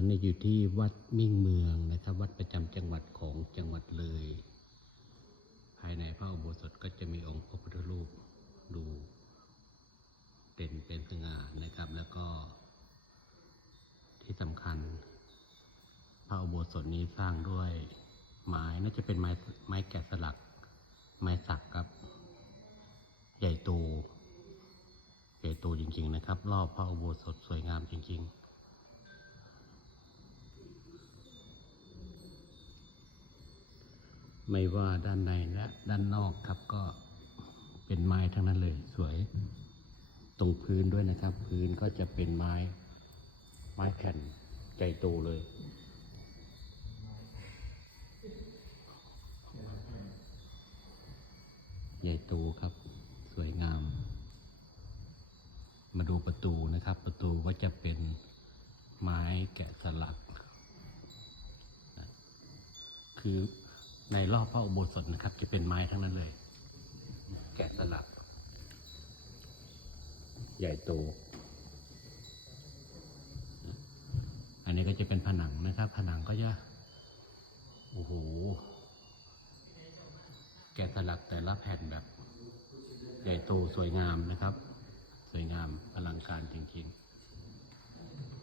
อนนี้อยู่ที่วัดมิ่งเมืองนะครับ วัดประจำจังหวัดของจังหวัดเลย ภายในพระอุโบสถก็จะมีองค์พระพุทธรูปดูเด่นเป็นสง่านะครับ แล้วก็ที่สำคัญ พระอุโบสถนี้สร้างด้วยไม้น่าจะเป็นไม้ไม้แกะสลัก ไม้สักครับ ใหญ่โตใหญ่โตจริง ๆ นะครับ รอบพระอุโบสถสวยงามจริง ๆ ไม่ว่าด้านในและด้านนอกครับก็เป็นไม้ทั้งนั้นเลย สวย ตรงพื้นด้วยนะครับ พื้นก็จะเป็นไม้ ไม้แผ่นใหญ่โตเลย ใหญ่โตครับ สวยงาม มาดูประตูนะครับ ประตูก็จะเป็นไม้แกะสลัก คือ ในรอบพระอุโบสถนะครับ จะเป็นไม้ทั้งนั้นเลย แกะสลัก ใหญ่โต อันนี้ก็จะเป็นผนังนะครับ ผนังก็จะโอ้โห แกะสลักแต่ละแผ่นแบบ ใหญ่โตสวยงามนะครับ สวยงามอลังการจริงๆ